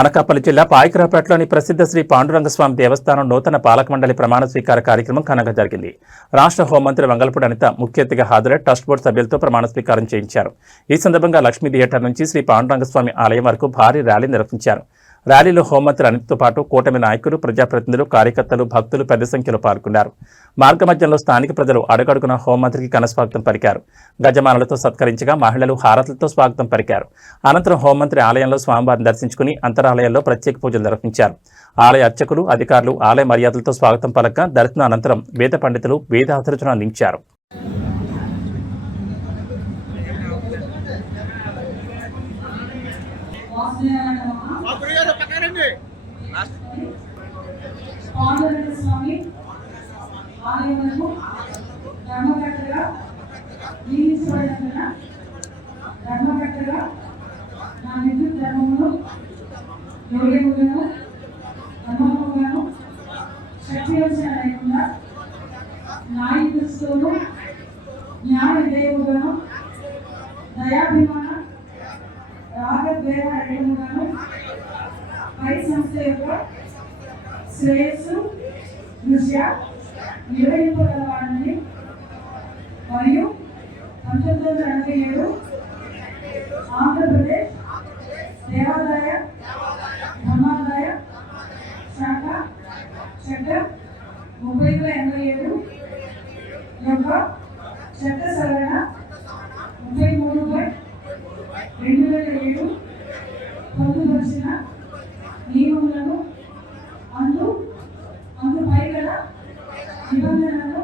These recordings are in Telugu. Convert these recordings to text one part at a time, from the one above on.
అనకాపల్లి జిల్లా పాయకరాపేటలోని ప్రసిద్ధ శ్రీ పాండురంగస్వామి దేవస్థానం నూతన పాలక మండలి ప్రమాణ స్వీకార కార్యక్రమం ఘనంగా జరిగింది. రాష్ట్ర హోంమంత్రి వంగలపూడి అనిత ముఖ్య అతిథిగా హాజరై ట్రస్ట్ బోర్డు సభ్యులతో ప్రమాణ స్వీకారం చేయించారు. ఈ సందర్భంగా లక్ష్మీ థియేటర్ నుంచి శ్రీ పాండురంగస్వామి ఆలయం వరకు భారీ ర్యాలీ నిర్వహించారు. ర్యాలీలో హోంమంత్రి అనితతో పాటు కూటమి నాయకులు, ప్రజాప్రతినిధులు, కార్యకర్తలు, భక్తులు పెద్ద సంఖ్యలో పాల్గొన్నారు. మార్గమధ్యంలో స్థానిక ప్రజలు అడుగడుగున హోంమంత్రికి ఘనస్వాగతం పలికారు. గజమాలతో సత్కరించగా మహిళలు హారతులతో స్వాగతం పలికారు. అనంతరం హోంమంత్రి ఆలయంలో స్వామివారిని దర్శించుకుని అంతరాలయంలో ప్రత్యేక పూజలు నిర్వహించారు. ఆలయ అర్చకులు, అధికారులు ఆలయ మర్యాదలతో స్వాగతం పలక దర్శనం అనంతరం వేద పండితులు వేదాశీర్వచనం అందించారు. పాండురంగస్వామి ఆలయంలో ధర్మకర్తగా నియమించబడినందున ధర్మకర్తగా నా విద్యుత్ ధర్మమును యోగ్యముగాను ధర్మముగాను శక్తివంచన లేకుండా న్యాయదృష్టితోనూ జ్ఞాన విధేయముగాను దయాభిమాన రాగద్వేష రహితముగాను పై సంస్థ యొక్క శ్రేయస్సు దృష్ట్యా నిర్వహింపగలవాడని మరియు 1987 ఆంధ్రప్రదేశ్ దేవాదాయ ధర్మాదాయ శాఖ చట్టం 30/87 యొక్క చట్ట సవరణ 33/2007 పొందుపరిచిన నియమములను అందుపై గల నిబంధనలను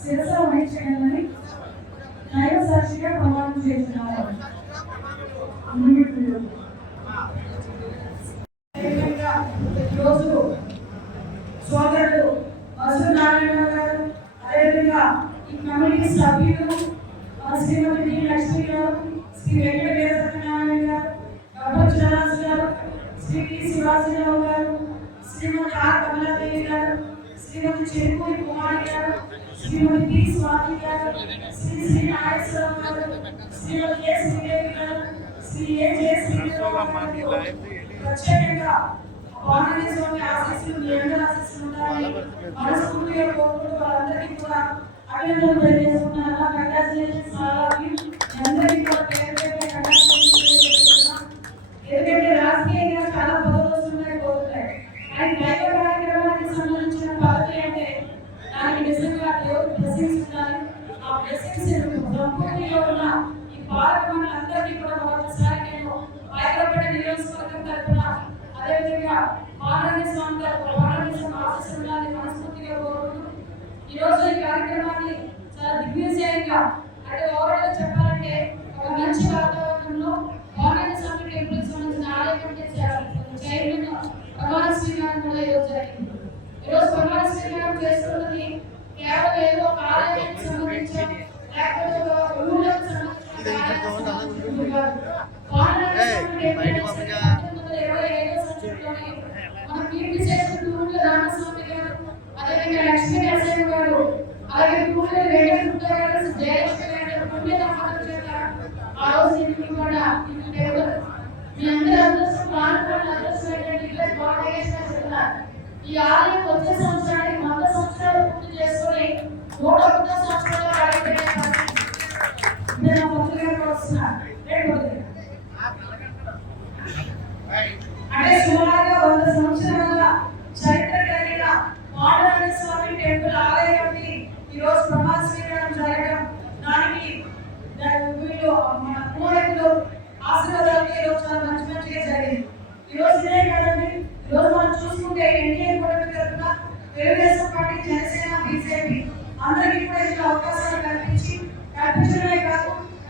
శిరస వహించగలని దైవ సాక్షిగా ప్రమాణం చేస్తున్నారు. ఈరోజు సోదరుడు వసునారాయణ గారు, అదేవిధంగా ఈ కమిటీ సభ్యులు శ్రీమతి డి లక్ష్మి గారు, శ్రీ వెంకటేశ్వర సత్యనారాయణ గారు, డాక్టర్ చరణాస్ గారు, శ్రీ టి శివాజీరావు గారు, శ్రీమతి ఆర్ కమలాదేవి గారు, శ్రీమతి చెరుకూరి కుమారి గారు, శ్రీమతి పి స్వాతి గారు, శ్రీ శ్రీ నాగేశ్వరరావు గారు, శ్రీమతి ఎస్ శ్రీదేవి గారు, శ్రీ ఏ జయశ్రీరావు గారు, ప్రత్యేకంగా పాండురంగస్వామి ఆశీస్సులు మీ అందరి ఆశీస్సులు ఉండాలని మనస్ఫూర్తిగా కోరుకుంటూ వాళ్ళందరికీ కూడా అభినందనలు తెలియజేస్తున్నాను. కంగ్రాచులేషన్స్ అందరికీ కూడా పేరు పేరు కంగ్రాచులేషన్స్ తెలియజేస్తున్నాను. ఎందుకంటే రాజకీయంగా చాలా పదవులు వస్తున్నాయి, పోతున్నాయి. అది దైవ కార్యక్రమానికి సంబంధించిన పదవి అంటే దానికి నిజంగా దేవుడు బ్లెస్సింగ్స్ ఉండాలి. ఆ బ్లెస్సింగ్స్ సంపూర్ణంగా ఉన్న ఈ పాలక మండలందరికీ కూడా మరొకసారి నేను పాయకరాపేట నియోజకవర్గం తరఫున అదేవిధంగా పాండురంగస్వామి ఆశీస్సులు ఉండాలని మనస్ఫూర్తిగా కోరుకుంటూ ఈరోజు ఈ కార్యక్రమాన్ని చాలా దిగ్విజయంగా అంటే ఓవరాల్ చెప్పాలంటే ఒక మంచి వాతావరణంలో పాండురంగస్వామి టెంపుల్ సంబంధించిన ఆలయ కమిటీ చైర్మన్ ప్రమాణ స్వీకారం కూడా ఈరోజు జరిగింది. ఈరోజు ప్రమాణ స్వీకారం చేస్తున్నది కేవలం ఏదో ఒక ఆలయానికి సంబంధించిన లేకపోతే ఒక ఊళ్ళకు సంబంధించిన మన కీర్తి చేసిన తూర్పు రామస్వామి గారు, అదేవిధంగా లక్ష్మీ నరసింహ గారు, అలాగే తూర్పు వెంకట గారు, జయలక్ష్మి గారు పుణ్య నమ్మకం చేత ఆ రోజు ఇంటికి కూడా మీ అందరి అదృష్టం పాల్గొన్న అదృష్టం ఏంటంటే ఇలా బాగా చేస్తున్నారు. ఈ ఆలయం వచ్చే సంవత్సరానికి 100 సంవత్సరాలు పూర్తి చేసుకొని 101వ సంవత్సరంలో నేను మంత్రిగా వస్తున్నారు. అంటే సుమారుగా 100 సంవత్సరాల చరిత్ర కలిగిన పాండురంగస్వామి టెంపుల్ ఆలయాన్ని ఈరోజు ప్రమాణ స్వీకారం జరగడం, దానికి వీళ్ళు మన పూర్వీకులు